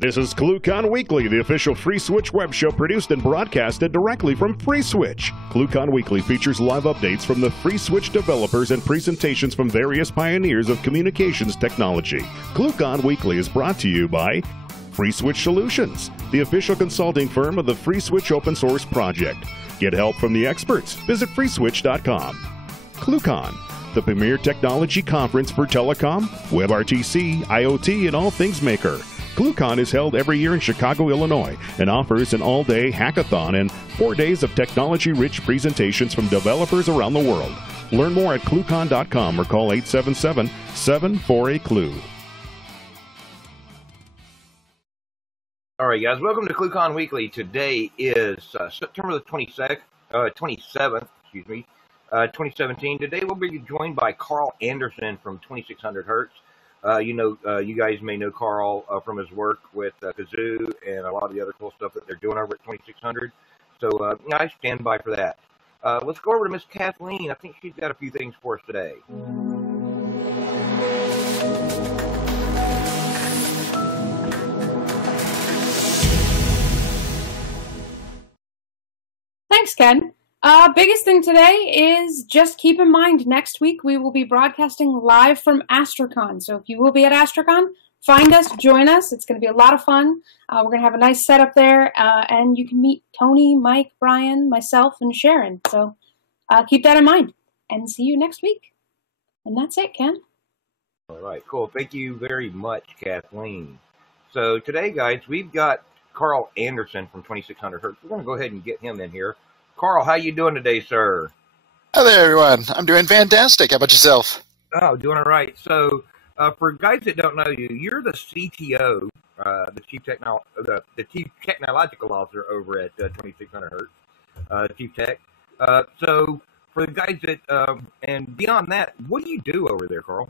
This is ClueCon Weekly, the official FreeSwitch web show produced and broadcasted directly from FreeSwitch. ClueCon Weekly features live updates from the FreeSwitch developers and presentations from various pioneers of communications technology. ClueCon Weekly is brought to you by FreeSwitch Solutions, the official consulting firm of the FreeSwitch open source project. Get help from the experts. Visit freeswitch.com. ClueCon, the premier technology conference for telecom, WebRTC, IoT, and all things maker. ClueCon is held every year in Chicago, Illinois, and offers an all-day hackathon and 4 days of technology-rich presentations from developers around the world. Learn more at ClueCon.com or call 877-748-CLUE. All right, guys, welcome to ClueCon Weekly. Today is September the 27th, 2017. Today we'll be joined by Karl Anderson from 2600 Hertz. You guys may know Karl from his work with Kazoo and a lot of the other cool stuff that they're doing over at 2600. So I stand by for that. Let's go over to Miss Kathleen. I think she's got a few things for us today. Thanks, Ken. Biggest thing today is just keep in mind next week we will be broadcasting live from AstraCon. So if you will be at AstraCon, find us, join us. It's going to be a lot of fun. We're going to have a nice setup there, and you can meet Tony, Mike, Brian, myself, and Sharon. So keep that in mind, and see you next week. And that's it, Ken. All right, cool. Thank you very much, Kathleen. So today, guys, we've got Karl Anderson from 2600 Hertz. We're going to go ahead and get him in here. Karl, how you doing today, sir? Hi there, everyone. I'm doing fantastic. How about yourself? Oh, doing all right. So, for guys that don't know you, you're the CTO, the chief technological officer over at 2600 Hertz, Chief Tech. So, for the guys that and beyond that, what do you do over there, Karl?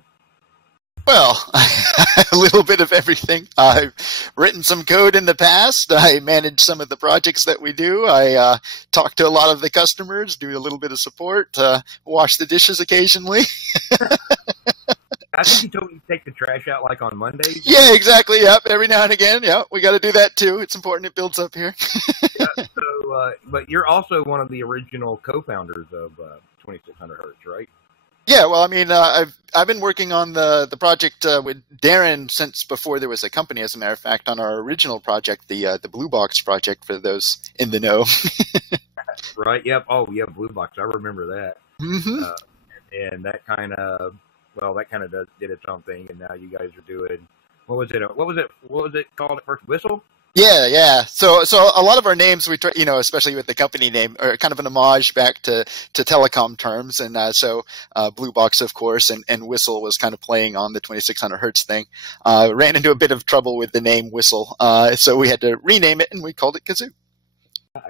Well, a little bit of everything. I've written some code in the past. I manage some of the projects that we do. I talk to a lot of the customers, do a little bit of support, wash the dishes occasionally. I think you told me to take the trash out like on Mondays. Yeah, exactly. Yep. Every now and again. Yeah, we got to do that too. It's important. It builds up here. Yeah, so, but you're also one of the original co-founders of 2600 Hertz, right? Yeah, well, I mean, I've been working on the project with Darren since before there was a company. As a matter of fact, on our original project, the Blue Box project, for those in the know. Right. Yep. Oh, yeah. Blue Box. I remember that. Mm-hmm. And that kind of did its own thing. And now you guys are doing what was it called at first? Whistle. Yeah. So a lot of our names, we try, especially with the company name, are kind of an homage back to telecom terms. And so Blue Box, of course, and Whistle was kind of playing on the 2600 Hertz thing. Ran into a bit of trouble with the name Whistle, so we had to rename it, and we called it Kazoo.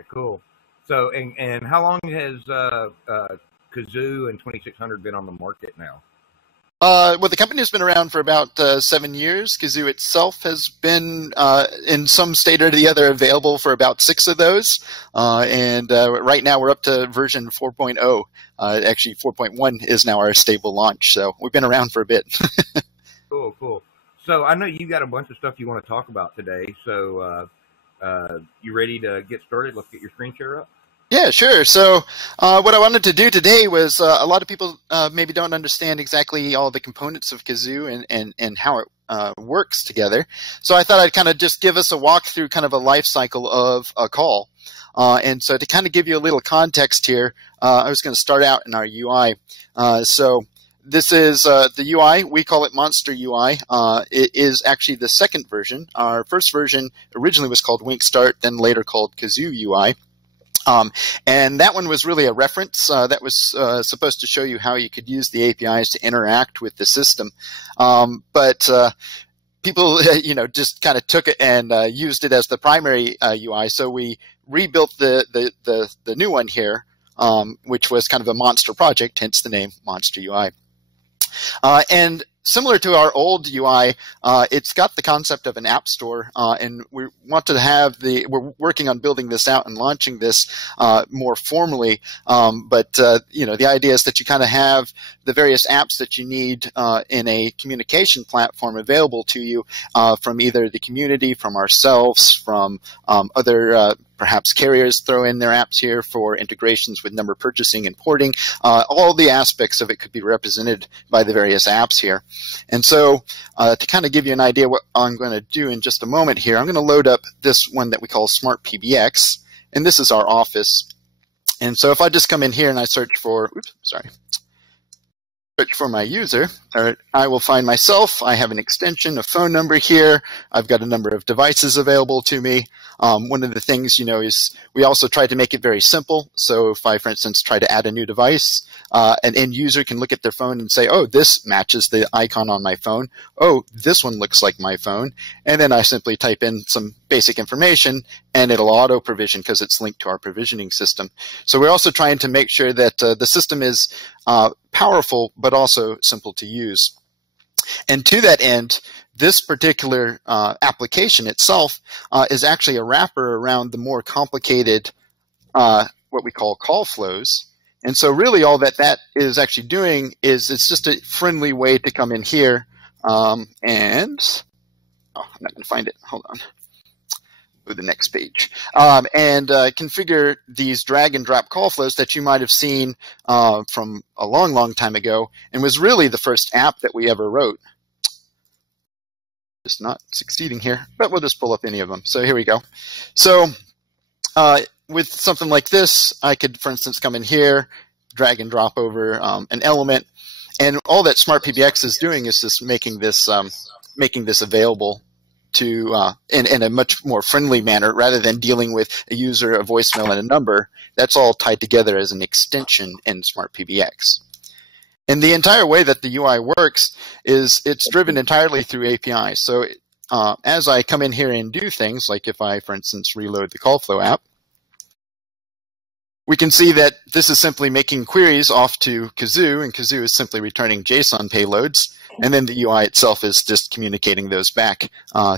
Cool. So, and how long has Kazoo and 2600 been on the market now? Well, the company has been around for about 7 years. Kazoo itself has been, in some state or the other, available for about 6 of those. And right now we're up to version 4.0. Actually, 4.1 is now our stable launch. So we've been around for a bit. Cool. So I know you got a bunch of stuff you want to talk about today. So you ready to get started? Let's get your screen share up. Yeah, sure. So what I wanted to do today was a lot of people maybe don't understand exactly all the components of Kazoo and how it works together. So I thought I'd kind of just give us a walkthrough, kind of a life cycle of a call. And so to kind of give you a little context here, I was going to start out in our UI. So this is the UI. We call it Monster UI. It is actually the second version. Our first version originally was called Wink Start, then later called Kazoo UI. And that one was really a reference that was supposed to show you how you could use the APIs to interact with the system. But people, just kind of took it and used it as the primary UI. So we rebuilt the new one here, which was kind of a monster project, hence the name Monster UI. And similar to our old UI, it's got the concept of an app store, and we want to have we're working on building this out and launching this more formally. But the idea is that you kind of have the various apps that you need in a communication platform available to you from either the community, from ourselves, from other perhaps carriers throw in their apps here for integrations with number purchasing and porting. All the aspects of it could be represented by the various apps here. And so to kind of give you an idea what I'm going to do in just a moment here, I'm going to load up this one that we call Smart PBX, and this is our office. And so if I just come in here and I search for my user, I will find myself. I have an extension, a phone number here. I've got a number of devices available to me. One of the things, is we also try to make it very simple. So if I, for instance, try to add a new device, an end user can look at their phone and say, oh, this matches the icon on my phone. Oh, this one looks like my phone. And then I simply type in some basic information and it'll auto provision because it's linked to our provisioning system. So we're also trying to make sure that the system is powerful, but also simple to use. And to that end, this particular application itself is actually a wrapper around the more complicated, what we call call flows. And so really all that is actually doing is it's just a friendly way to come in here I'm not going to find it. Hold on. Go to the next page. And configure these drag and drop call flows that you might have seen from a long, long time ago and was really the first app that we ever wrote. Just not succeeding here, but we'll just pull up any of them. So here we go. So with something like this, I could, for instance, come in here, drag and drop over an element, and all that Smart PBX is doing is just making this available to in a much more friendly manner rather than dealing with a user, a voicemail, and a number. That's all tied together as an extension in Smart PBX. And the entire way that the UI works is it's driven entirely through APIs. So as I come in here and do things, like if I, for instance, reload the CallFlow app, we can see that this is simply making queries off to Kazoo, and Kazoo is simply returning JSON payloads, and then the UI itself is just communicating those back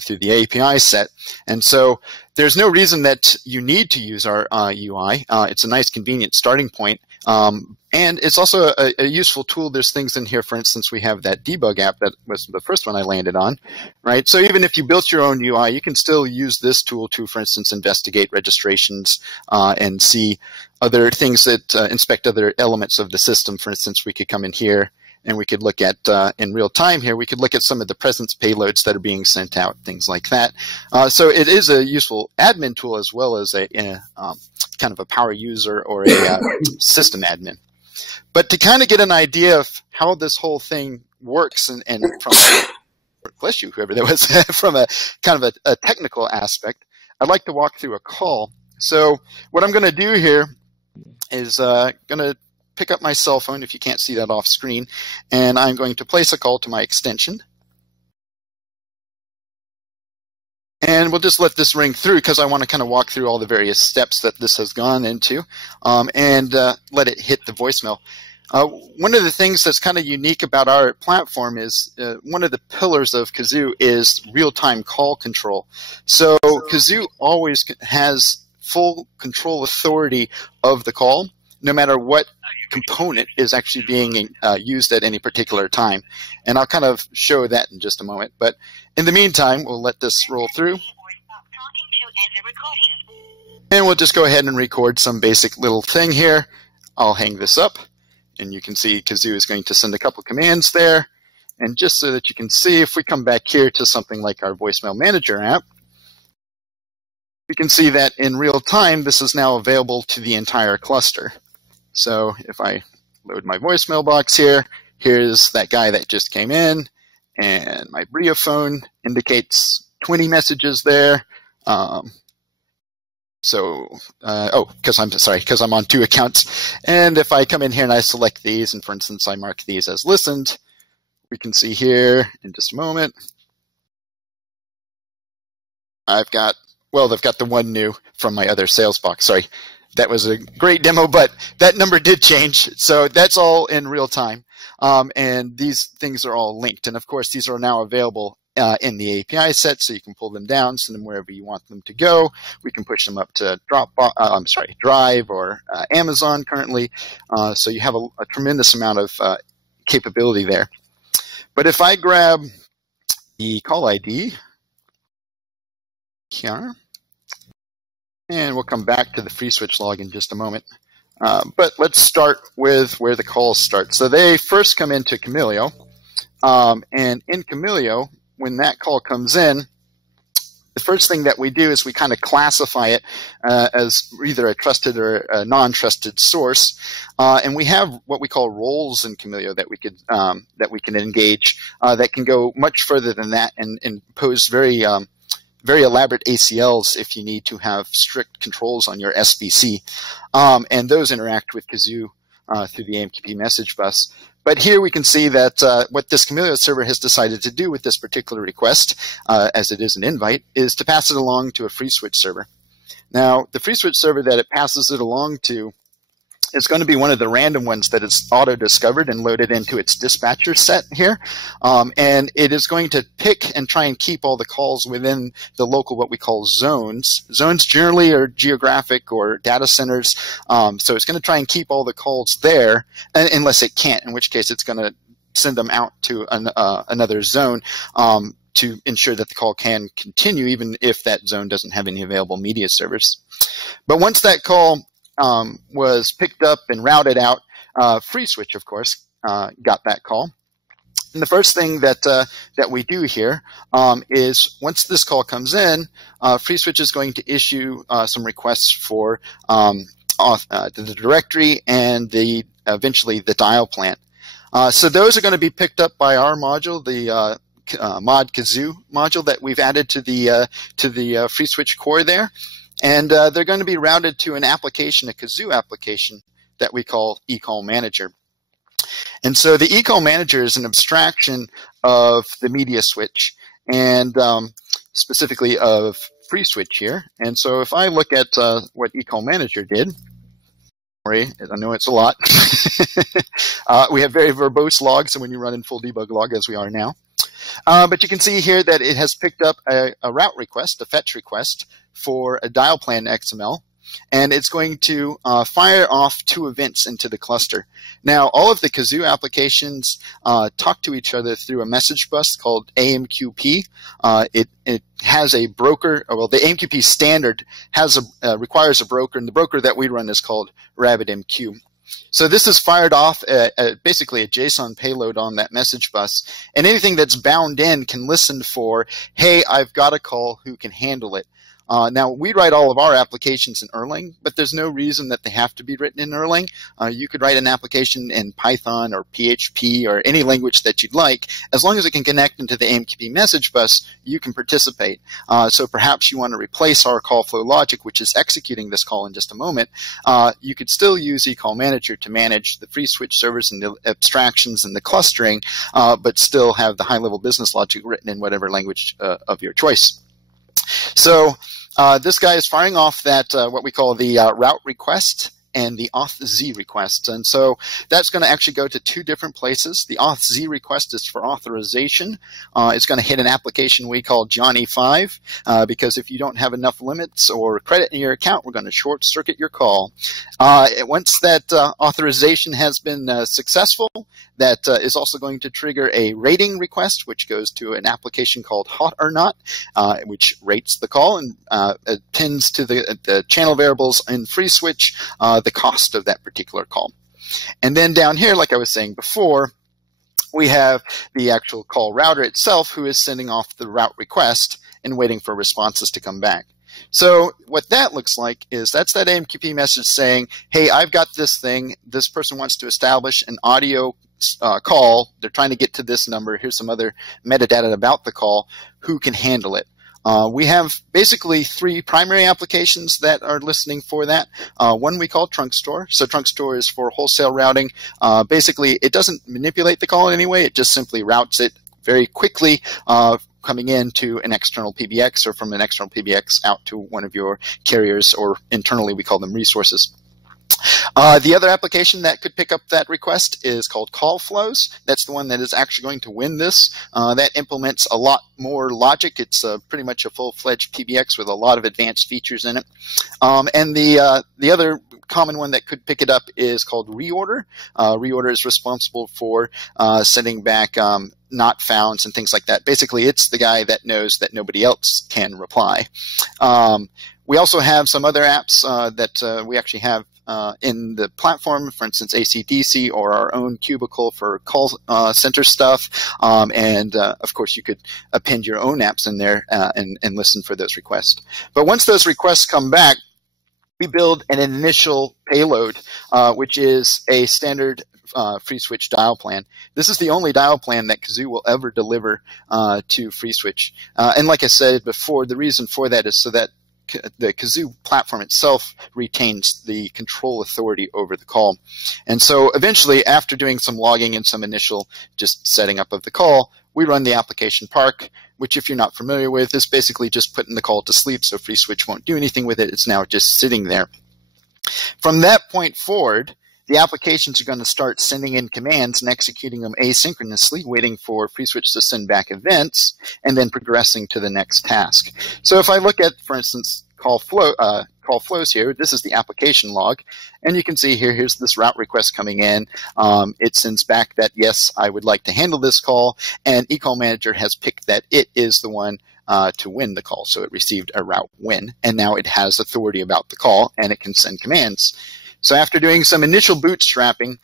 through the API set. And so there's no reason that you need to use our UI. It's a nice, convenient starting point. And it's also a useful tool. There's things in here, for instance, we have that debug app that was the first one I landed on, right? So even if you built your own UI, you can still use this tool to, for instance, investigate registrations and see other things that inspect other elements of the system. For instance, we could come in here and we could look at, in real time here, we could look at some of the presence payloads that are being sent out, things like that. So it is a useful admin tool as well as a kind of a power user or a system admin. But to kind of get an idea of how this whole thing works and from, bless you, whoever that was, from a kind of a technical aspect, I'd like to walk through a call. So what I'm going to do here is going to pick up my cell phone, if you can't see that off screen, and I'm going to place a call to my extension. And we'll just let this ring through because I want to kind of walk through all the various steps that this has gone into and let it hit the voicemail. One of the things that's kind of unique about our platform is one of the pillars of Kazoo is real-time call control. So Kazoo always has full control authority of the call, no matter what component is actually being used at any particular time. And I'll kind of show that in just a moment. But in the meantime, we'll let this roll through. And we'll just go ahead and record some basic little thing here. I'll hang this up. And you can see Kazoo is going to send a couple commands there. And just so that you can see, if we come back here to something like our voicemail manager app, we can see that in real time, this is now available to the entire cluster. So if I load my voicemail box here, here's that guy that just came in, and my Brio phone indicates 20 messages there. Because I'm on 2 accounts. And if I come in here and I select these, and for instance, I mark these as listened, we can see here in just a moment, they've got the one new from my other sales box. Sorry. That was a great demo, but that number did change. So that's all in real time. And these things are all linked. And of course, these are now available in the API set, so you can pull them down, send them wherever you want them to go. We can push them up to Drive or Amazon currently. So you have a tremendous amount of capability there. But if I grab the call ID here, and we'll come back to the FreeSwitch log in just a moment. But let's start with where the calls start. So they first come into Camilio, and in Camilio, when that call comes in, the first thing that we do is we kind of classify it as either a trusted or a non-trusted source, and we have what we call roles in Camilio that we can engage that can go much further than that and pose very elaborate ACLs if you need to have strict controls on your SBC, and those interact with Kazoo through the AMQP message bus. But here we can see that what this Camilio server has decided to do with this particular request, as it is an invite, is to pass it along to a FreeSwitch server. Now, the FreeSwitch server that it passes it along to is going to be one of the random ones that is auto-discovered and loaded into its dispatcher set here. And it is going to pick and try and keep all the calls within the local, what we call zones. Zones generally are geographic or data centers. So it's going to try and keep all the calls there, unless it can't, in which case it's going to send them out to another zone to ensure that the call can continue, even if that zone doesn't have any available media servers. But once that call was picked up and routed out, FreeSwitch, of course, got that call. And the first thing that we do here is once this call comes in, FreeSwitch is going to issue some requests for the directory and eventually the dial plan. So those are going to be picked up by our module, the mod Kazoo module that we've added to the FreeSwitch core there. And they're going to be routed to an application, a Kazoo application that we call eCall Manager. And so the eCall Manager is an abstraction of the media switch and specifically of FreeSwitch here. And so if I look at what eCall Manager did, I know it's a lot. We have very verbose logs, so when you run in full debug log, as we are now. But you can see here that it has picked up a route request, a fetch request for a dial plan XML, and it's going to fire off 2 events into the cluster. Now, all of the Kazoo applications talk to each other through a message bus called AMQP. It has a broker. Well, the AMQP standard requires a broker, and the broker that we run is called RabbitMQ. So this is fired off basically a JSON payload on that message bus, and anything that's bound in can listen for, hey, I've got a call, who can handle it? Now, we write all of our applications in Erlang, but there's no reason that they have to be written in Erlang. You could write an application in Python or PHP or any language that you'd like. As long as it can connect into the AMQP message bus, you can participate. So perhaps you want to replace our call flow logic, which is executing this call in just a moment. You could still use eCall Manager to manage the FreeSwitch servers and the abstractions and the clustering, but still have the high-level business logic written in whatever language of your choice. So this guy is firing off that what we call the route request and the auth-z request. And so that's going to actually go to 2 different places. The auth-z request is for authorization. It's going to hit an application we call Johnny5, because if you don't have enough limits or credit in your account, we're going to short circuit your call. Once that authorization has been successful, that is also going to trigger a rating request, which goes to an application called Hot or Not, which rates the call and appends to the channel variables in FreeSwitch the cost of that particular call. And then down here, like I was saying before, we have the actual call router itself, who is sending off the route request and waiting for responses to come back. So what that looks like is that's that AMQP message saying, hey, I've got this thing. This person wants to establish an audio call. They're trying to get to this number. Here's some other metadata about the call. Who can handle it? We have basically 3 primary applications that are listening for that. One we call Trunk Store. So Trunk Store is for wholesale routing. Basically, it doesn't manipulate the call in any way. It just simply routes it very quickly, coming into an external PBX or from an external PBX out to one of your carriers, or internally we call them resources. The other application that could pick up that request is called call flows. That's the one that is actually going to win this. That implements a lot more logic. It's pretty much a full-fledged PBX with a lot of advanced features in it. And the other common one that could pick it up is called reorder. Reorder is responsible for sending back not founds and things like that. Basically, it's the guy that knows that nobody else can reply. We also have some other apps that we actually have in the platform, for instance, AC/DC or our own cubicle for call center stuff. And of course, you could append your own apps in there and listen for those requests. But once those requests come back, we build an initial payload, which is a standard FreeSwitch dial plan. This is the only dial plan that Kazoo will ever deliver to FreeSwitch. And like I said before, the reason for that is so that the Kazoo platform itself retains the control authority over the call. And so eventually, after doing some logging and some initial just setting up of the call, we run the application park, which if you're not familiar with, is basically just putting the call to sleep, so FreeSwitch won't do anything with it. It's now just sitting there. From that point forward, the applications are going to start sending in commands and executing them asynchronously, waiting for FreeSwitch to send back events, and then progressing to the next task. So if I look at, for instance, call flows here, this is the application log, and you can see here, here's this route request coming in. It sends back that, yes, I would like to handle this call, and eCall Manager has picked that it is the one to win the call. So it received a route win, and now it has authority about the call, and it can send commands. So after doing some initial bootstrapping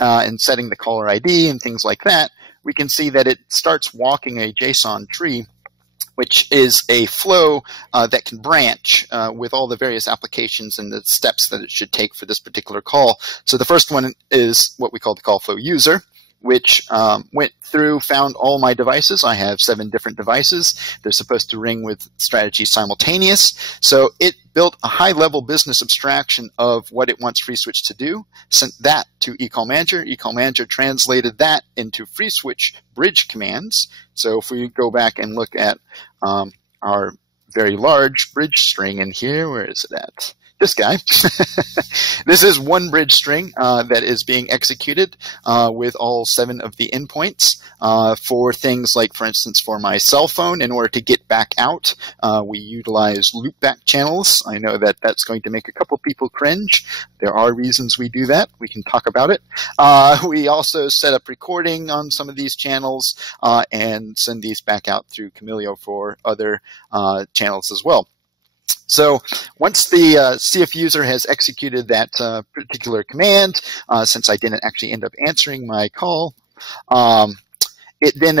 and setting the caller ID and things like that, we can see that it starts walking a JSON tree, which is a flow that can branch with all the various applications and the steps that it should take for this particular call. So the first one is what we call the call flow user, which went through, found all my devices. I have 7 different devices. They're supposed to ring with strategy simultaneous. So it built a high-level business abstraction of what it wants FreeSwitch to do, sent that to eCall Manager. eCall Manager translated that into FreeSwitch bridge commands. So if we go back and look at our very large bridge string in here, where is it at? This guy. This is one bridge string that is being executed with all 7 of the endpoints for things like, for instance, for my cell phone, in order to get back out, we utilize loopback channels. I know that that's going to make a couple people cringe. There are reasons we do that. We can talk about it. We also set up recording on some of these channels and send these back out through Camilio for other channels as well. So once the CF user has executed that particular command, since I didn't actually end up answering my call, it then,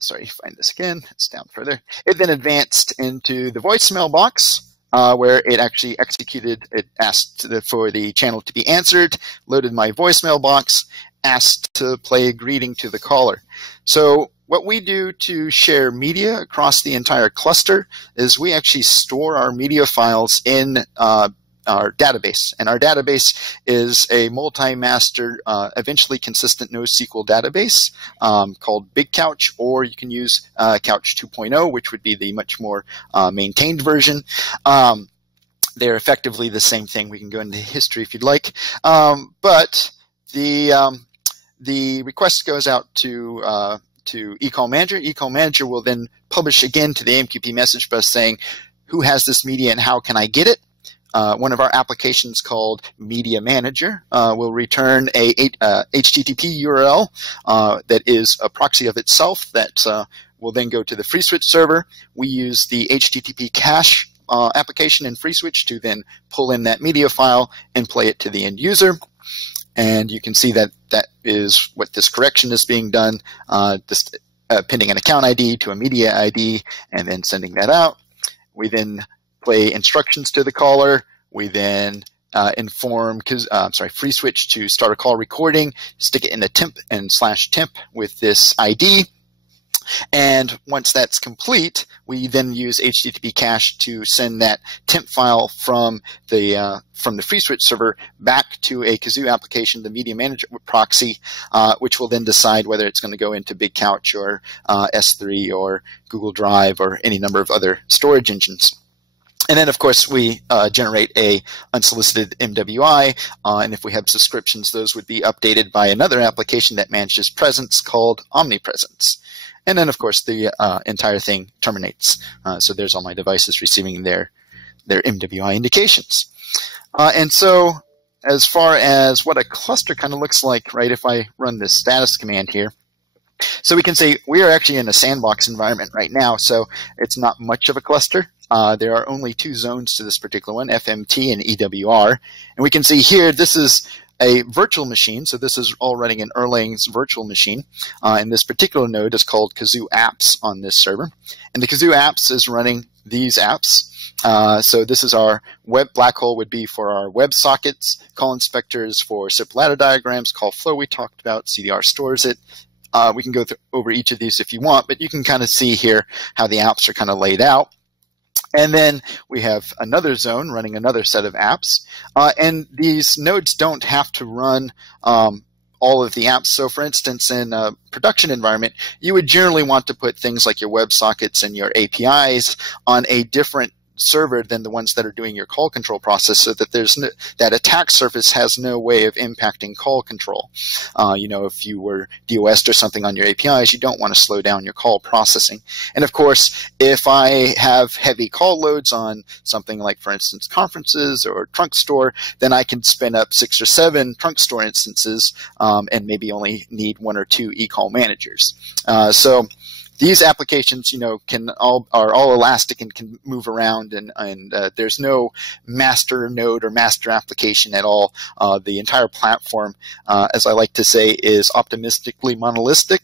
sorry, find this again, it's down further. It then advanced into the voicemail box, where it actually executed, it asked for the channel to be answered, loaded my voicemail box, asked to play a greeting to the caller. So what we do to share media across the entire cluster is we actually store our media files in our database. And our database is a multi-master, eventually consistent NoSQL database called BigCouch, or you can use Couch 2.0, which would be the much more maintained version. They're effectively the same thing. We can go into history if you'd like. But the request goes out to eCall Manager. eCall Manager will then publish again to the AMQP message bus saying, who has this media and how can I get it? One of our applications called Media Manager will return a HTTP URL that is a proxy of itself that will then go to the FreeSwitch server. We use the HTTP cache application in FreeSwitch to then pull in that media file and play it to the end user. And you can see that that is what this correction is being done, appending an account ID to a media ID and then sending that out. We then play instructions to the caller. We then inform FreeSwitch to start a call recording, stick it in a temp and /temp with this ID. And once that's complete, we then use HTTP cache to send that temp file from the FreeSwitch server back to a Kazoo application, the Media Manager proxy, which will then decide whether it's going to go into BigCouch or S3 or Google Drive or any number of other storage engines. And then, of course, we generate a unsolicited MWI, and if we have subscriptions, those would be updated by another application that manages presence called Omnipresence. And then, of course, the entire thing terminates. So there's all my devices receiving their MWI indications. And so as far as what a cluster kind of looks like, right, if I run this status command here, so we can say we are actually in a sandbox environment right now, so it's not much of a cluster. There are only two zones to this particular one, FMT and EWR. And we can see here, this is a virtual machine. So this is all running in Erlang's virtual machine. And this particular node is called Kazoo Apps on this server. And the Kazoo Apps is running these apps. So this is our web black hole would be for our web sockets, call inspectors for SIP ladder diagrams, call flow we talked about, CDR stores it. We can go over each of these if you want, but you can kind of see here how the apps are kind of laid out. And then we have another zone running another set of apps. And these nodes don't have to run all of the apps. So for instance, in a production environment, you would generally want to put things like your WebSockets and your APIs on a different server than the ones that are doing your call control process, so that there's no, that attack surface has no way of impacting call control. You know, if you were DOS'd or something on your APIs, you don't want to slow down your call processing. And of course, if I have heavy call loads on something like, for instance, conferences or trunk store, then I can spin up 6 or 7 trunk store instances and maybe only need 1 or 2 eCall managers. So these applications, you know, are all elastic and can move around, and there's no master node or master application at all. The entire platform, as I like to say, is optimistically monolithic.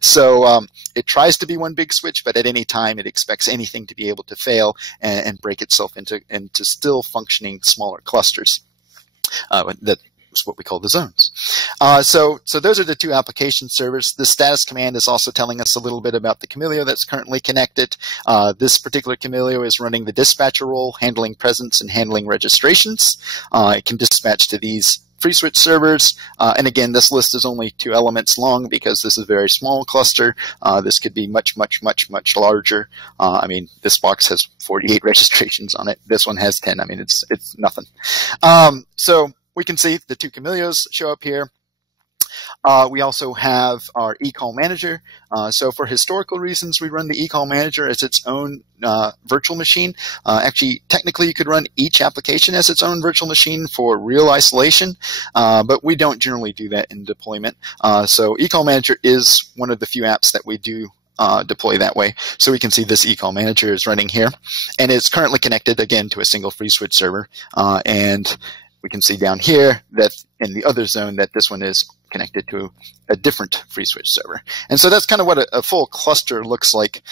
So it tries to be one big switch, but at any time it expects anything to be able to fail and break itself into still functioning smaller clusters. That's what we call the zones. So those are the two application servers. The status command is also telling us a little bit about the Camilio that's currently connected. This particular Camilio is running the dispatcher role, handling presence and handling registrations. It can dispatch to these FreeSwitch servers. And again, this list is only 2 elements long because this is a very small cluster. This could be much, much, much, much larger. I mean, this box has 48 registrations on it. This one has 10. I mean, it's nothing. So we can see the 2 Camilios show up here. We also have our eCall manager. So for historical reasons, we run the eCall manager as its own virtual machine. Actually, technically, you could run each application as its own virtual machine for real isolation, but we don't generally do that in deployment. So eCall manager is one of the few apps that we do deploy that way. So we can see this eCall manager is running here, and it's currently connected, again, to a single FreeSwitch server. And we can see down here that in the other zone that this one is connected to a different FreeSwitch server. And so that's kind of what a full cluster looks like,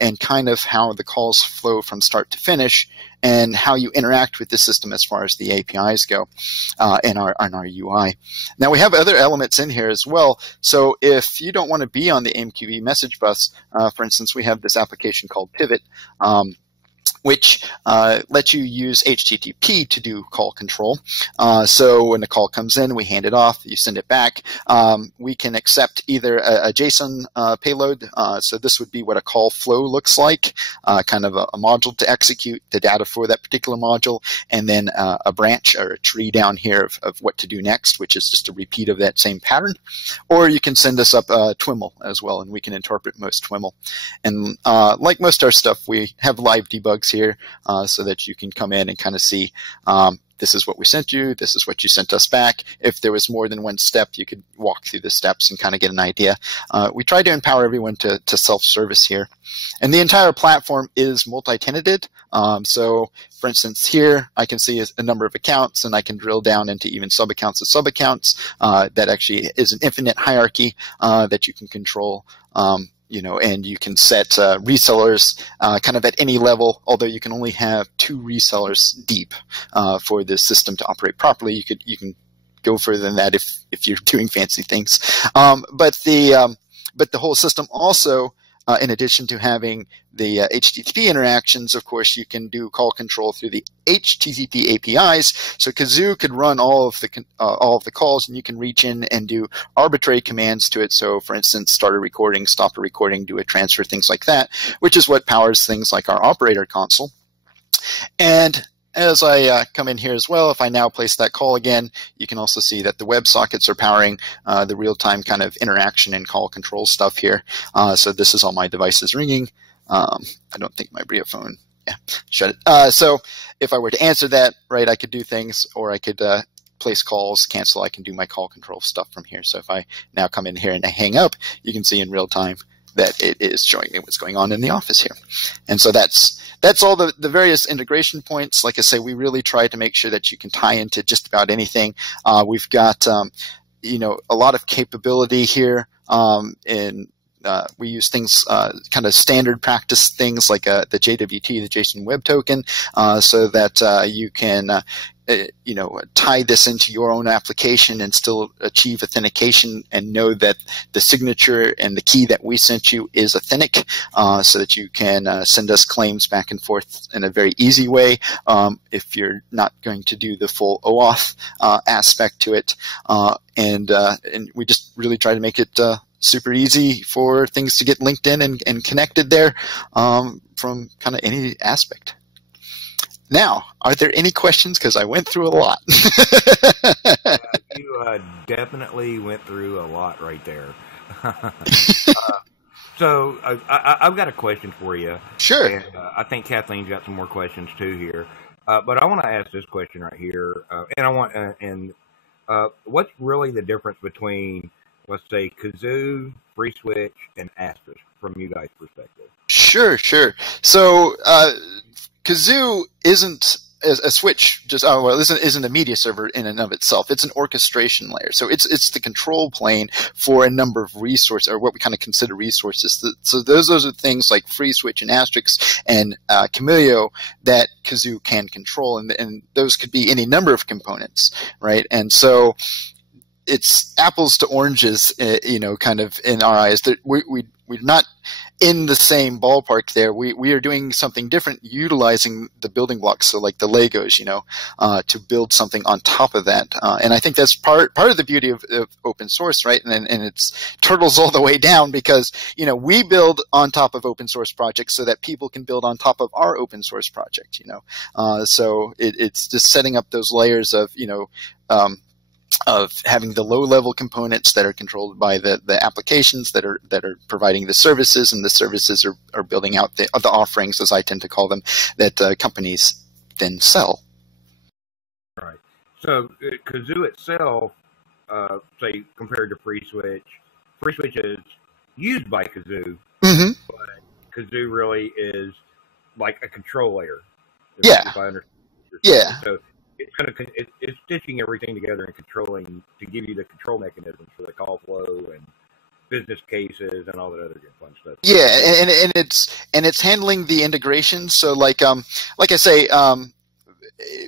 and kind of how the calls flow from start to finish, and how you interact with the system as far as the APIs go, and our UI. Now we have other elements in here as well. So if you don't want to be on the MQB message bus, for instance, we have this application called Pivot, which lets you use HTTP to do call control. So when the call comes in, we hand it off, you send it back. We can accept either a JSON payload, so this would be what a call flow looks like, kind of a module to execute the data for that particular module, and then a branch or a tree down here of what to do next, which is just a repeat of that same pattern. Or you can send us up a TWIML as well, and we can interpret most TWIML. And like most of our stuff, we have live debugs here, so that you can come in and kind of see, this is what we sent you, this is what you sent us back. If there was more than one step, you could walk through the steps and kind of get an idea. We try to empower everyone to self-service here. And the entire platform is multi-tenanted. So for instance, here I can see a number of accounts, and I can drill down into even sub-accounts of sub-accounts. That actually is an infinite hierarchy that you can control. You know, and you can set resellers kind of at any level, although you can only have 2 resellers deep for this system to operate properly. You can go further than that if you're doing fancy things. But the whole system also in addition to having the HTTP interactions, of course, you can do call control through the HTTP APIs. So Kazoo could run all of the calls, and you can reach in and do arbitrary commands to it. So, for instance, start a recording, stop a recording, do a transfer, things like that, which is what powers things like our operator console. And as I come in here as well, if I now place that call again, you can also see that the WebSockets are powering the real-time kind of interaction and call control stuff here. So this is all my devices ringing. I don't think my Brio phone, yeah, shut it. So if I were to answer that, right, I could do things, or I could place calls, cancel. I can do my call control stuff from here. So if I now come in here and I hang up, you can see in real time that it is showing me what's going on in the office here. And so that's all the various integration points. Like I say, we really try to make sure that you can tie into just about anything. We've got a lot of capability here we use things, kind of standard practice things like the JWT, the JSON Web Token, so that you can tie this into your own application and still achieve authentication and know that the signature and the key that we sent you is authentic, so that you can send us claims back and forth in a very easy way if you're not going to do the full OAuth aspect to it. And we just really try to make it super easy for things to get linked in and connected there from kind of any aspect. Now, are there any questions? Because I went through a lot. You definitely went through a lot right there. So I've got a question for you. Sure. And, I think Kathleen's got some more questions too here. But I want to ask this question right here. And I want what's really the difference between, let's say, Kazoo, FreeSwitch, and Asterisk from you guys' perspective? Sure. So Kazoo isn't a switch, isn't a media server in and of itself. It's an orchestration layer. So it's the control plane for a number of resources, or what we kind of consider resources. So those are things like FreeSwitch and Asterisk and Camilio that Kazoo can control, and those could be any number of components, right? And so it's apples to oranges, kind of in our eyes. That we're not in the same ballpark there. We are doing something different, utilizing the building blocks, so like the Legos, to build something on top of that. And I think that's part of the beauty of open source, right? And it's turtles all the way down, because we build on top of open source projects so that people can build on top of our open source project. So it's just setting up those layers of having the low-level components that are controlled by the applications that are providing the services, and the services are building out the offerings, as I tend to call them, that companies then sell. Right. So Kazoo itself, say compared to FreeSwitch is used by Kazoo, mm-hmm. but Kazoo really is like a control layer. Yeah. If I understand. Yeah. So it's stitching everything together and controlling to give you the control mechanisms for the call flow and business cases and all that other good fun stuff. Yeah, and it's handling the integration. So like I say,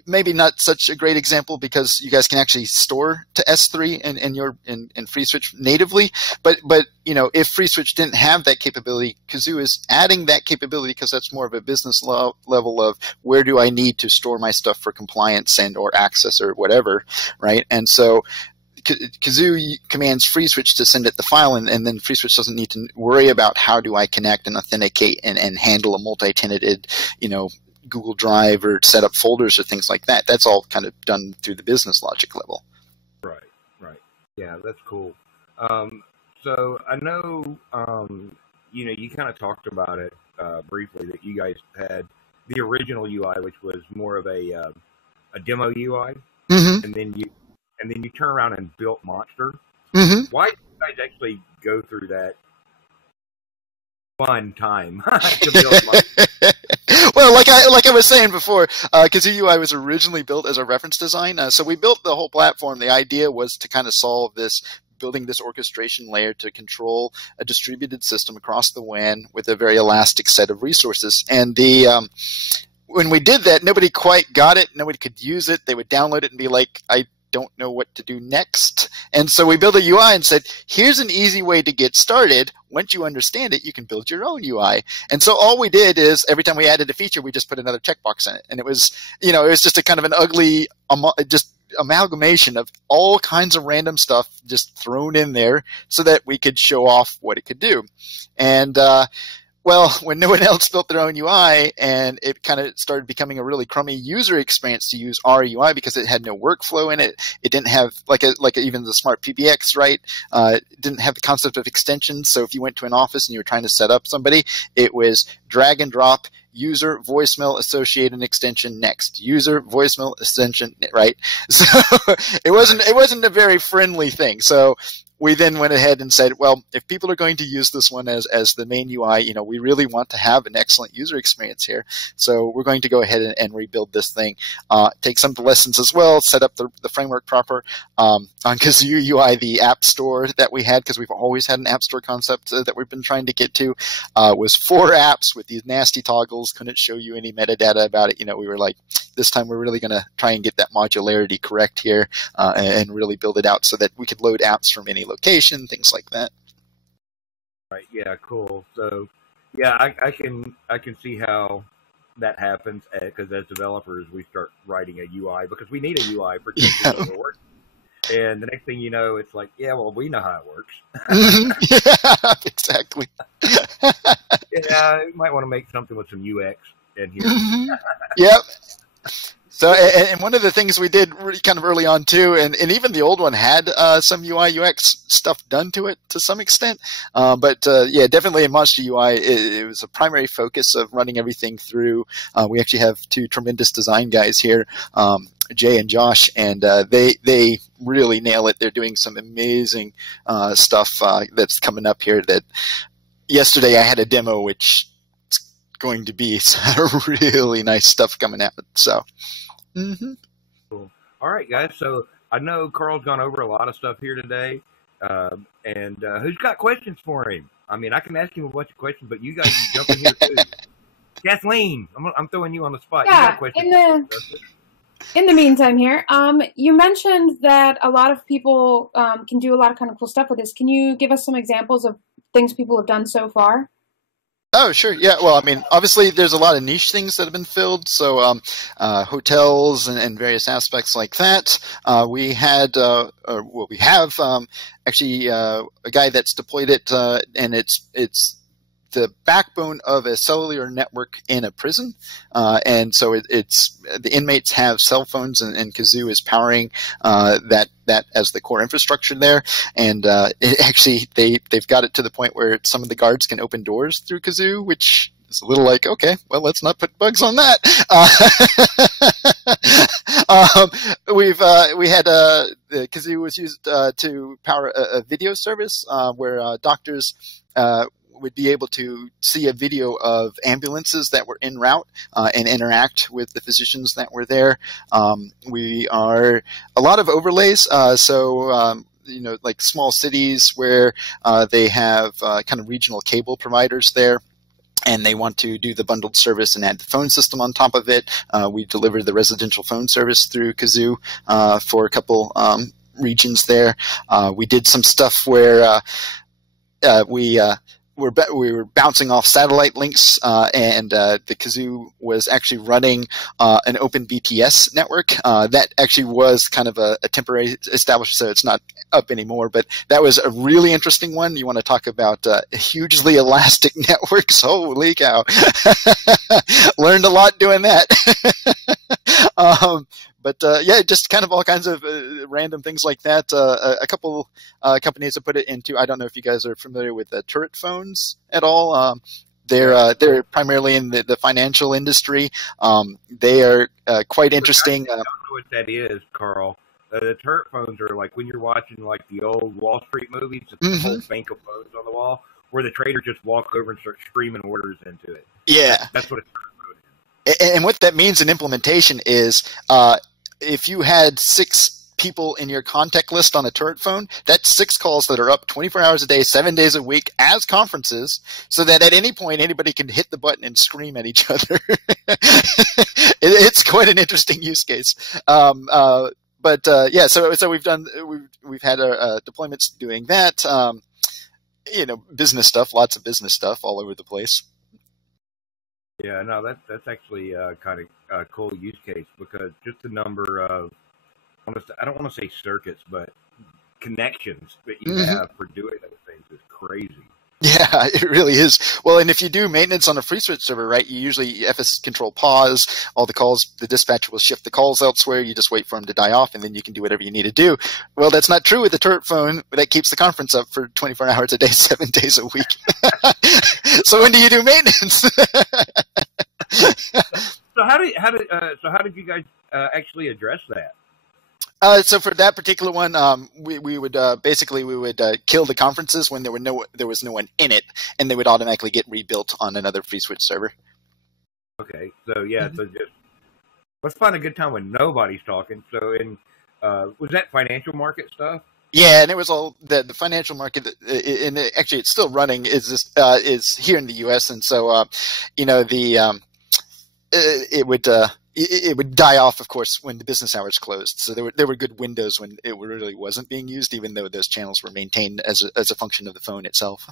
maybe not such a great example, because you guys can actually store to S3 in FreeSwitch natively. But if FreeSwitch didn't have that capability, Kazoo is adding that capability, because that's more of a business level of where do I need to store my stuff for compliance and or access or whatever, right? And so Kazoo commands FreeSwitch to send it the file, and then FreeSwitch doesn't need to worry about how do I connect and authenticate and handle a multi-tenanted, Google Drive or set up folders or things like that. That's all kind of done through the business logic level. Right. Yeah, that's cool. So I know, you kind of talked about it briefly, that you guys had the original UI, which was more of a demo UI, mm-hmm. and then you turn around and built Monster. Mm-hmm. Why did you guys actually go through that fun time to build Monster? Well, like I was saying before, Kazoo UI was originally built as a reference design. So we built the whole platform. The idea was to kind of solve this, building this orchestration layer to control a distributed system across the WAN with a very elastic set of resources. And when we did that, nobody quite got it. Nobody could use it. They would download it and be like, I don't know what to do next. And so we built a UI and said, here's an easy way to get started once you understand it, you can build your own UI. And so all we did is every time we added a feature, we just put another checkbox in it. And it was just a kind of an ugly, just amalgamation of all kinds of random stuff just thrown in there so that we could show off what it could do. And, well, when no one else built their own UI and it kind of started becoming a really crummy user experience to use our UI because it had no workflow in it. It didn't have even the smart PBX, right? It didn't have the concept of extensions. So if you went to an office and you were trying to set up somebody, it was drag and drop user voicemail associated extension next user voicemail extension, right? So it wasn't a very friendly thing. So we then went ahead and said, well, if people are going to use this one as the main UI, we really want to have an excellent user experience here. So we're going to go ahead and rebuild this thing, take some of the lessons as well, set up the framework proper. On Kazoo UI, the app store that we had, because we've always had an app store concept that we've been trying to get to, was 4 apps with these nasty toggles, couldn't show you any metadata about it. We were like, this time we're really going to try and get that modularity correct here and really build it out so that we could load apps from any location, things like that. Right. Yeah. Cool. So, yeah, I can see how that happens because as developers we start writing a UI because we need a UI for technical work. And the next thing you know, it's like, yeah, well, we know how it works. Yeah, exactly. Yeah, you might want to make something with some UX in here. Yep. So, and one of the things we did really kind of early on too, and even the old one had some UI UX stuff done to it to some extent, but yeah, definitely in Monster UI, it was a primary focus of running everything through. We actually have 2 tremendous design guys here, Jay and Josh, and they really nail it. They're doing some amazing stuff that's coming up here. That yesterday I had a demo, which is going to be really nice stuff coming out. So. Mm-hmm. Cool. All right, guys. So I know Karl's gone over a lot of stuff here today, and who's got questions for him? I mean, I can ask him a bunch of questions, but you guys can jump in here too. Kathleen, I'm throwing you on the spot. Yeah, you got questions in the meantime here, you mentioned that a lot of people can do a lot of kind of cool stuff with this. Can you give us some examples of things people have done so far? Oh, sure. Yeah. Well, I mean, obviously there's a lot of niche things that have been filled. So, hotels and various aspects like that. We have, actually, a guy that's deployed it, and it's the backbone of a cellular network in a prison. And so it's the inmates have cell phones and Kazoo is powering, that as the core infrastructure there. And, they've got it to the point where some of the guards can open doors through Kazoo, which is a little like, okay, well, let's not put bugs on that. Kazoo was used, to power a video service, where, doctors, would be able to see a video of ambulances that were en route and interact with the physicians that were there. We are a lot of overlays. Like small cities where they have kind of regional cable providers there, and they want to do the bundled service and add the phone system on top of it. We deliver the residential phone service through Kazoo for a couple regions there. We did some stuff where we were bouncing off satellite links, and the Kazoo was actually running an open BTS network. That actually was kind of a temporary established, so it's not up anymore. But that was a really interesting one. You want to talk about hugely elastic networks? Holy cow! Learned a lot doing that. But yeah, just kind of all kinds of random things like that. A couple companies have put it into. I don't know if you guys are familiar with turret phones at all. They're primarily in the financial industry. They are quite interesting. I don't know what that is, Karl. The turret phones are like when you're watching like the old Wall Street movies. It's a whole bank of phones on the wall where the traders just walk over and start screaming orders into it. Yeah, that's what it's. And what that means in implementation is, if you had 6 people in your contact list on a turret phone, that's 6 calls that are up 24 hours a day, 7 days a week as conferences, so that at any point anybody can hit the button and scream at each other. It's quite an interesting use case. Yeah, so we've had deployments doing that. business stuff, lots of business stuff all over the place. Yeah, no, that's actually kind of a cool use case, because just the number of, I don't want to say circuits, but connections that you have for doing those things is crazy. Yeah, it really is. Well, and if you do maintenance on a FreeSwitch server, right, you usually FS control pause, all the calls, the dispatcher will shift the calls elsewhere, you just wait for them to die off, and then you can do whatever you need to do. Well, that's not true with the turret phone that keeps the conference up for 24 hours a day, 7 days a week. So when do you do maintenance? So how did you guys actually address that? So for that particular one, we would basically kill the conferences when there was no one in it, and they would automatically get rebuilt on another FreeSwitch server. Okay, so yeah, so just let's find a good time when nobody's talking. So was that financial market stuff? Yeah, and it was all the financial market, and actually it's still running. Is here in the U.S., and so it would die off, of course, when the business hours closed. So there were good windows when it really wasn't being used, even though those channels were maintained as a function of the phone itself.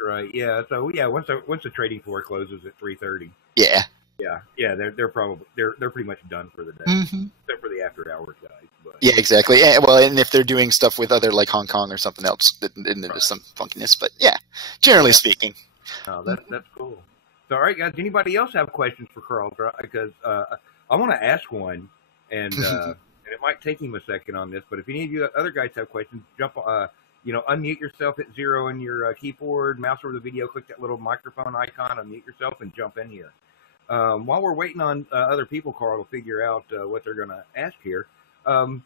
Right. Yeah. So yeah, once the trading floor closes at 3:30. Yeah. Yeah. They're pretty much done for the day, except for the after hours guys. But. Yeah, exactly. Well, and if they're doing stuff with other like Hong Kong or something else, then there's some funkiness. But yeah, generally speaking. Oh, that's cool. So, all right, guys. Anybody else have questions for Karl? Because I want to ask one, and it might take him a second on this. But if any of you other guys have questions, jump. Unmute yourself, hit 0 on your keyboard, mouse over the video, click that little microphone icon, unmute yourself, and jump in here. While we're waiting on other people, Karl, to figure out what they're going to ask here, I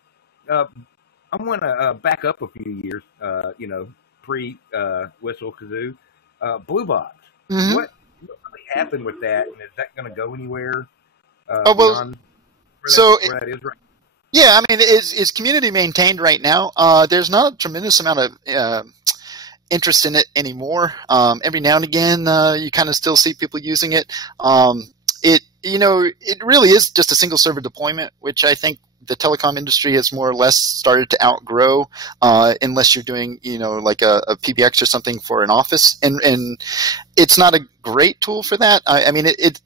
want to back up a few years. Pre Whistle Kazoo, Blue Box. What happened with that, and is that going to go anywhere? Where that is right now? Yeah, I mean, it's community maintained right now. There's not a tremendous amount of interest in it anymore. Every now and again, you kind of still see people using it. It really is just a single server deployment, which I think the telecom industry has more or less started to outgrow, unless you're doing, like a PBX or something for an office. And it's not a great tool for that. I mean, it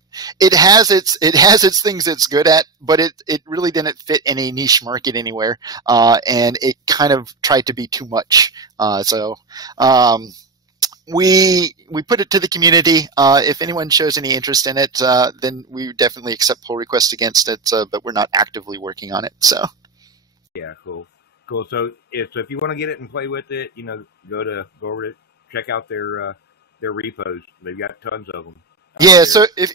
has its things it's good at, but it really didn't fit any niche market anywhere. And it kind of tried to be too much. We put it to the community. If anyone shows any interest in it, then we definitely accept pull requests against it, but we're not actively working on it. So, yeah, cool. So if you want to get it and play with it, go over to check out their repos. They've got tons of them. Yeah, so if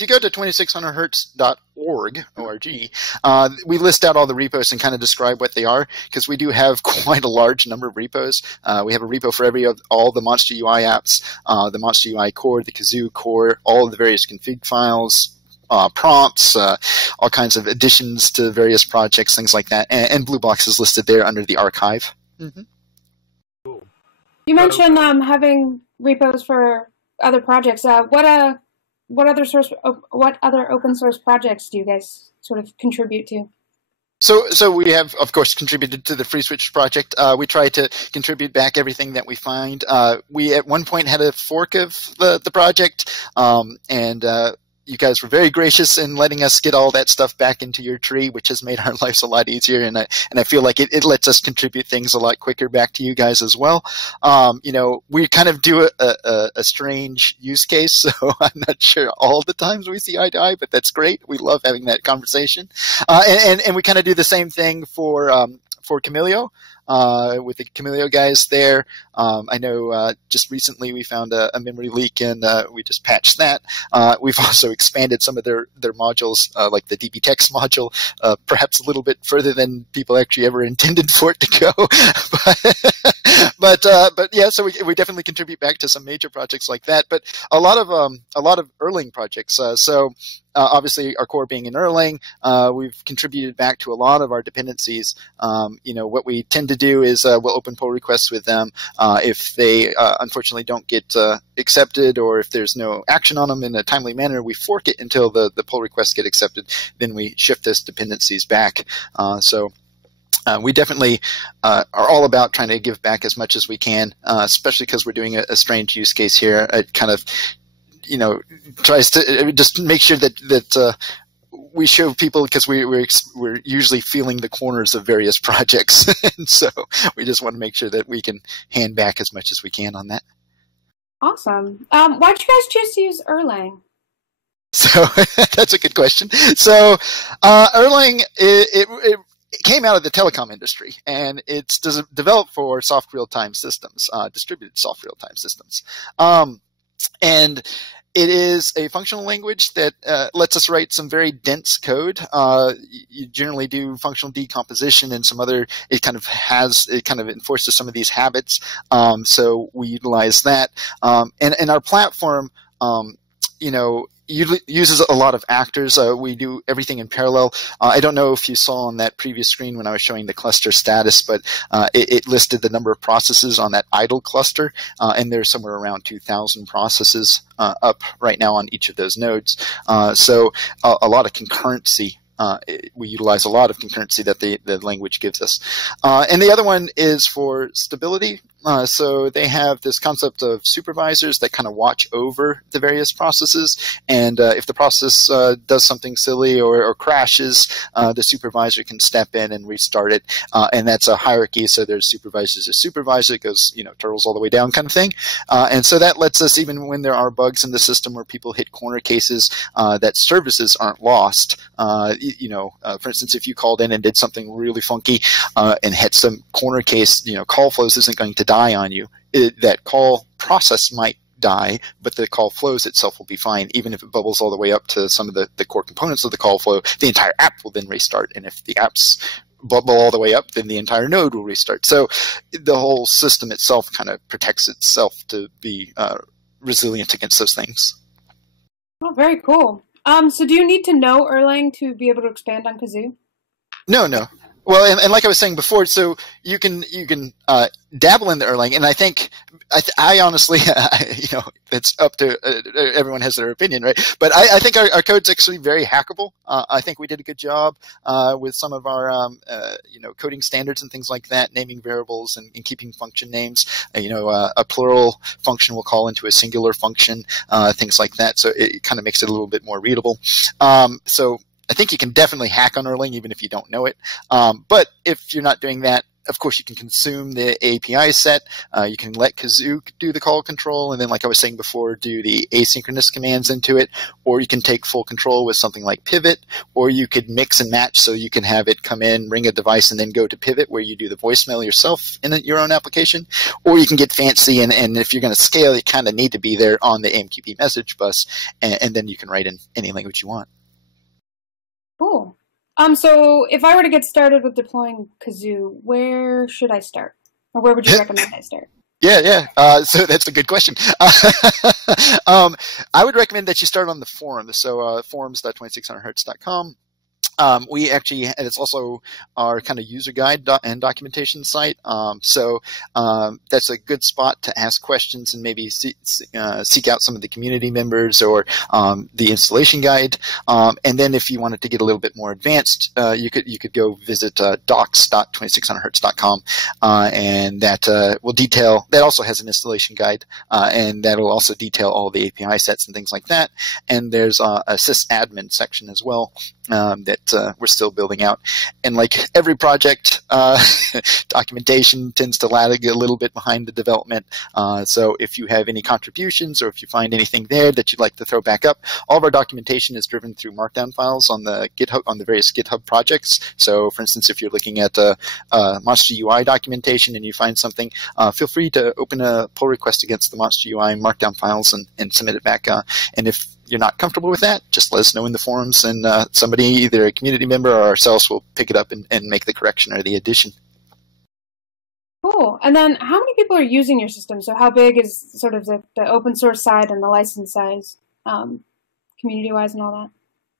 you go to 2600hertz.org, we list out all the repos and kind of describe what they are, because we do have quite a large number of repos. We have a repo for all the Monster UI apps, the Monster UI core, the Kazoo core, all of the various config files, prompts, all kinds of additions to various projects, things like that. And Blue Box is listed there under the archive. Cool. You mentioned having repos for other projects. What other open source projects do you guys sort of contribute to? So we have, of course, contributed to the FreeSwitch project. We try to contribute back everything that we find. We at one point had a fork of the project, and you guys were very gracious in letting us get all that stuff back into your tree, which has made our lives a lot easier. And I feel like it lets us contribute things a lot quicker back to you guys as well. We kind of do a strange use case, so I'm not sure all the times we see eye to eye, but that's great. We love having that conversation. And we kind of do the same thing for Camilio. With the Camilio guys there. I know just recently we found a memory leak, and we just patched that. We've also expanded some of their modules, like the DB text module, perhaps a little bit further than people actually ever intended for it to go. But yeah, so we definitely contribute back to some major projects like that. But a lot of Erlang projects. Obviously, our core being in Erlang, we've contributed back to a lot of our dependencies. What we tend to do is we'll open pull requests with them. If they unfortunately don't get accepted, or if there's no action on them in a timely manner, we fork it until the pull requests get accepted. Then we shift those dependencies back. we definitely are all about trying to give back as much as we can, especially because we're doing a strange use case here. It kind of, tries to just make sure that we show people, because we're usually feeling the corners of various projects, and so we just want to make sure that we can hand back as much as we can on that. Awesome. Why'd you guys choose to use Erlang? So that's a good question. So Erlang, it came out of the telecom industry, and it's developed for soft real-time systems, distributed soft real-time systems. And it is a functional language that lets us write some very dense code. You generally do functional decomposition and some other. It kind of enforces some of these habits. So we utilize that. And our platform, uses a lot of actors. We do everything in parallel. I don't know if you saw on that previous screen when I was showing the cluster status, but it listed the number of processes on that idle cluster, and there's somewhere around 2,000 processes up right now on each of those nodes. So a lot of concurrency. We utilize a lot of concurrency that the language gives us. And the other one is for stability. So they have this concept of supervisors that kind of watch over the various processes. And if the process does something silly or crashes, the supervisor can step in and restart it. And that's a hierarchy. So there's supervisors to supervisor. It goes, turtles all the way down kind of thing. And so that lets us, even when there are bugs in the system where people hit corner cases, that services aren't lost. For instance, if you called in and did something really funky and hit some corner case, call flows isn't going to die on you. That call process might die, but the call flows itself will be fine. Even if it bubbles all the way up to some of the core components of the call flow, the entire app will then restart. And if the apps bubble all the way up, then the entire node will restart. So the whole system itself kind of protects itself to be resilient against those things. Oh, very cool. So do you need to know Erlang to be able to expand on Kazoo? No. Well, and like I was saying before, so you can dabble in the Erlang, and I think I honestly, that's up to everyone has their opinion, right? But I think our code's actually very hackable. I think we did a good job with some of our coding standards and things like that, naming variables and keeping function names. A plural function will call into a singular function, things like that. So it kind of makes it a little bit more readable. So I think you can definitely hack on Erlang even if you don't know it. But if you're not doing that, of course, you can consume the API set. You can let Kazoo do the call control, and then, like I was saying before, do the asynchronous commands into it. Or you can take full control with something like Pivot, or you could mix and match, so you can have it come in, ring a device, and then go to Pivot, where you do the voicemail yourself in your own application. Or you can get fancy, and if you're going to scale, you kind of need to be there on the AMQP message bus, and then you can write in any language you want. Cool. So if I were to get started with deploying Kazoo, where should I start? Or where would you recommend I start? Yeah. So that's a good question. I would recommend that you start on the forum. So forums.2600hertz.com. We actually, and it's also our kind of user guide and documentation site. So that's a good spot to ask questions and maybe seek out some of the community members or the installation guide. And then if you wanted to get a little bit more advanced, you could go visit docs.2600hertz.com, and that will detail. That also has an installation guide, and that will also detail all the API sets and things like that. And there's a sysadmin section as well that we're still building out. And like every project, documentation tends to lag a little bit behind the development. So if you have any contributions or if you find anything there that you'd like to throw back up, all of our documentation is driven through Markdown files on the GitHub, on the various GitHub projects. So for instance, if you're looking at Monster UI documentation and you find something, feel free to open a pull request against the Monster UI Markdown files and submit it back. And if you're not comfortable with that, just let us know in the forums, and somebody, either a community member or ourselves, will pick it up and make the correction or the addition. Cool. And then how many people are using your system? So how big is sort of the open source side and the license size, community-wise and all that?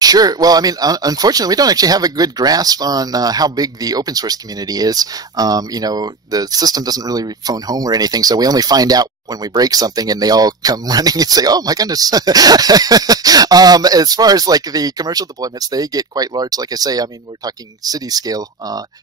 Sure. Well, I mean, unfortunately, we don't actually have a good grasp on how big the open source community is. The system doesn't really phone home or anything, so we only find out when we break something, and they all come running and say, "Oh my goodness!" As far as like the commercial deployments, they get quite large. Like I say, I mean, we're talking city scale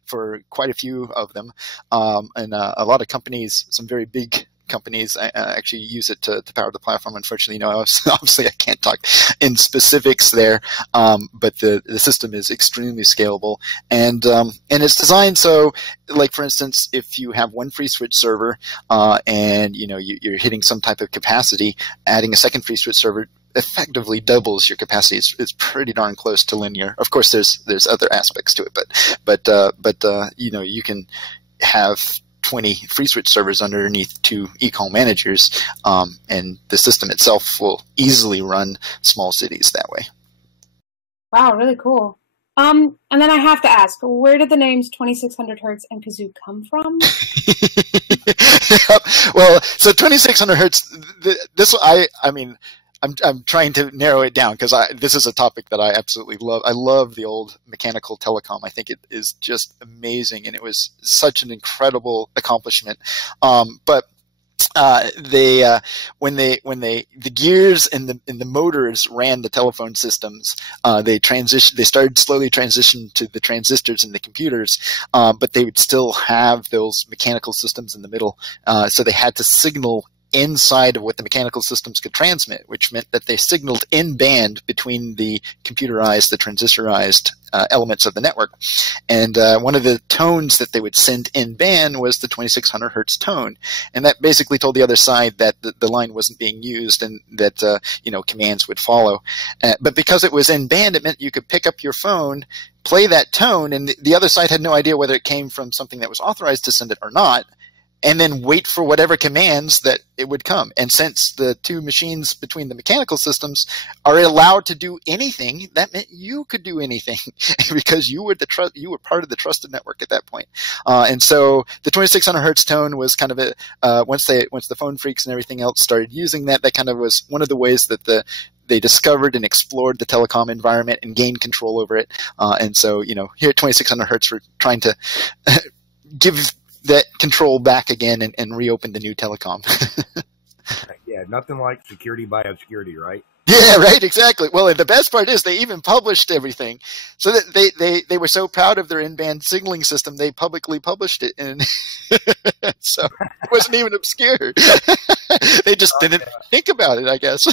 for quite a few of them, and a lot of companies, some very big companies actually use it to power the platform. Unfortunately, obviously I can't talk in specifics there, but the system is extremely scalable, and it's designed so, like for instance, if you have one free switch server and you're hitting some type of capacity, adding a second free switch server effectively doubles your capacity. It's pretty darn close to linear. Of course, there's other aspects to it, but you can have 20 free switch servers underneath 2 econ managers, and the system itself will easily run small cities that way. Wow, really cool. And then I have to ask, where did the names 2600 Hertz and Kazoo come from? Well, so 2600 Hertz, I'm trying to narrow it down because this is a topic that I absolutely love. I love the old mechanical telecom. I think it is just amazing, and it was such an incredible accomplishment. But when the gears and the motors ran the telephone systems, they started slowly transition to the transistors in the computers, but they would still have those mechanical systems in the middle. So they had to signal inside of what the mechanical systems could transmit, which meant that they signaled in band between the computerized, the transistorized elements of the network. And one of the tones that they would send in band was the 2600 hertz tone. And that basically told the other side that the line wasn't being used and that, commands would follow. But because it was in band, it meant you could pick up your phone, play that tone, and the other side had no idea whether it came from something that was authorized to send it or not, and then wait for whatever commands that it would come. And since the two machines between the mechanical systems are allowed to do anything, that meant you could do anything because you were part of the trusted network at that point. And so the 2600 hertz tone was kind of once the phone freaks and everything else started using that kind of was one of the ways that they discovered and explored the telecom environment and gained control over it. And so, here at 2600 hertz, we're trying to give that control back again and reopen the new telecom. Yeah, nothing like security by obscurity, right? Yeah, right, exactly. Well, and the best part is they even published everything. So that they were so proud of their in-band signaling system, they publicly published it. And so it wasn't even obscure. They just didn't think about it, I guess.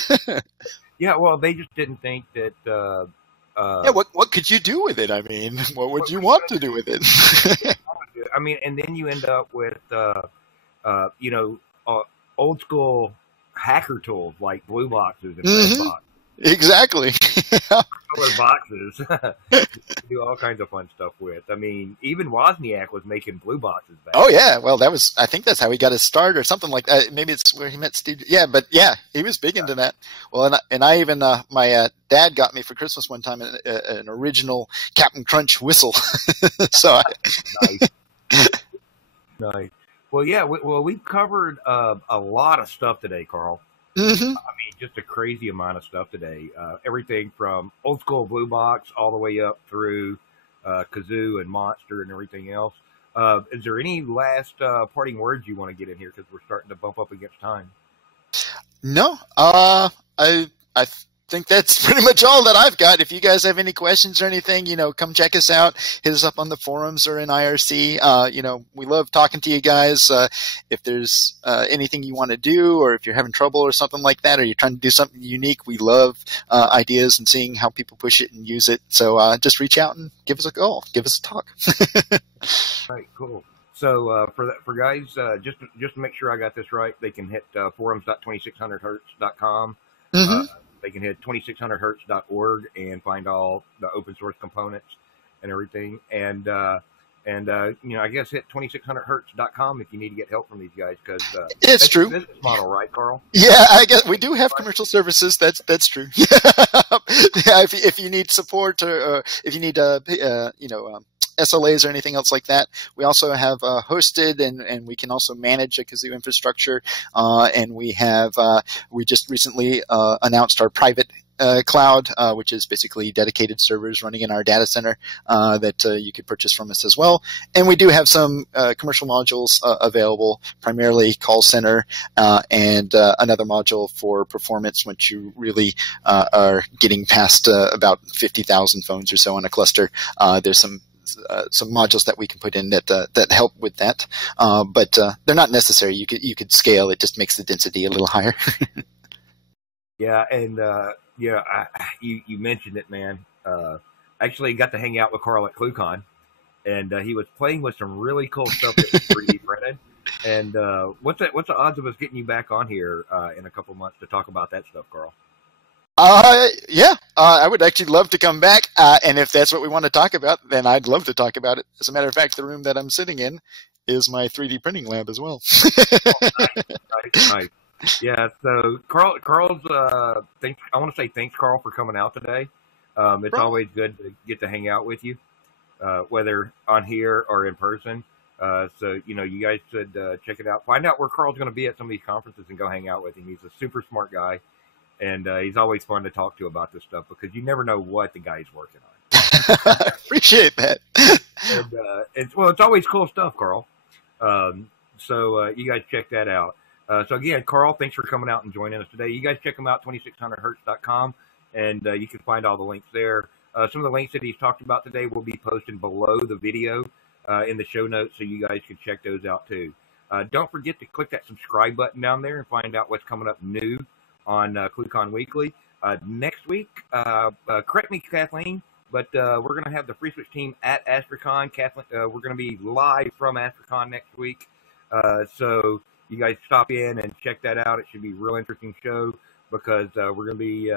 Yeah, well, they just didn't think that... what could you do with it? I mean, what would you want to do with it? I mean, and then you end up with, old school hacker tools like blue boxes and red boxes. Exactly. Color boxes. Do all kinds of fun stuff with. I mean, even Wozniak was making blue boxes back then. Oh yeah, well I think that's how he got his start or something like that. Maybe it's where he met Steve. Yeah, but yeah, he was big into that. Well, and I even my dad got me for Christmas one time an original Captain Crunch whistle. So Nice. Nice. Well, yeah. We've covered a lot of stuff today, Karl. Mm-hmm. I mean, just a crazy amount of stuff today. Everything from old school blue box all the way up through Kazoo and Monster and everything else. Is there any last parting words you want to get in here? Because we're starting to bump up against time. No. I think that's pretty much all that I've got. If you guys have any questions or anything, come check us out. Hit us up on the forums or in IRC. We love talking to you guys. If there's anything you want to do, or if you're having trouble or something like that, or you're trying to do something unique, we love ideas and seeing how people push it and use it. So just reach out and give us a call. Give us a talk. All right, cool. So for guys, just to make sure I got this right, they can hit forums.2600hertz.com. Mm-hmm. They can hit 2600hertz.org and find all the open source components and everything. And I guess hit 2600hertz.com if you need to get help from these guys, because it's true. Business model, right, Karl? Yeah, I guess we do have commercial services. That's true. Yeah, if you need support or if you need SLAs or anything else like that. We also have hosted, and we can also manage a Kazoo infrastructure. And we just recently announced our private cloud, which is basically dedicated servers running in our data center that you could purchase from us as well. And we do have some commercial modules available, primarily call center and another module for performance once you really are getting past about 50,000 phones or so on a cluster. There's some modules that we can put in that help with that, but they're not necessary. You could scale. It just makes the density a little higher. Yeah, and yeah, you mentioned it, man. Actually, got to hang out with Karl at ClueCon, and he was playing with some really cool stuff that was 3D printed. And what's the odds of us getting you back on here in a couple months to talk about that stuff, Karl? Yeah, I would actually love to come back, and if that's what we want to talk about, then I'd love to talk about it. As a matter of fact, the room that I'm sitting in is my 3D printing lab as well. Nice. Yeah, so Karl's I want to say thanks, Karl, for coming out today. It's always good to get to hang out with you, whether on here or in person. So, you guys should check it out. Find out where Karl's going to be at some of these conferences and go hang out with him. He's a super smart guy, and he's always fun to talk to about this stuff because you never know what the guy's working on. Appreciate that. And, it's always cool stuff, Karl. So you guys check that out. So again, Karl, thanks for coming out and joining us today. You guys check him out, 2600hertz.com, and you can find all the links there. Some of the links that he's talked about today will be posted below the video in the show notes, so you guys can check those out too. Don't forget to click that subscribe button down there and find out what's coming up new on ClueCon Weekly. Next week, correct me, Kathleen, but we're going to have the Free Switch team at AstraCon. Kathleen, we're going to be live from AstraCon next week. So you guys stop in and check that out. It should be a real interesting show because we're going to be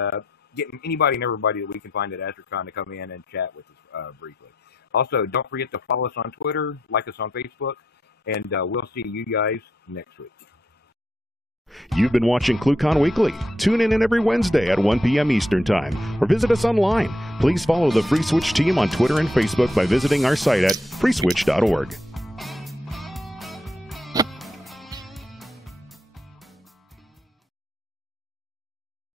getting anybody and everybody that we can find at AstraCon to come in and chat with us briefly. Also, don't forget to follow us on Twitter, like us on Facebook, and we'll see you guys next week. You've been watching ClueCon Weekly. Tune in every Wednesday at 1 p.m. Eastern Time, or visit us online. Please follow the Free Switch team on Twitter and Facebook by visiting our site at freeswitch.org.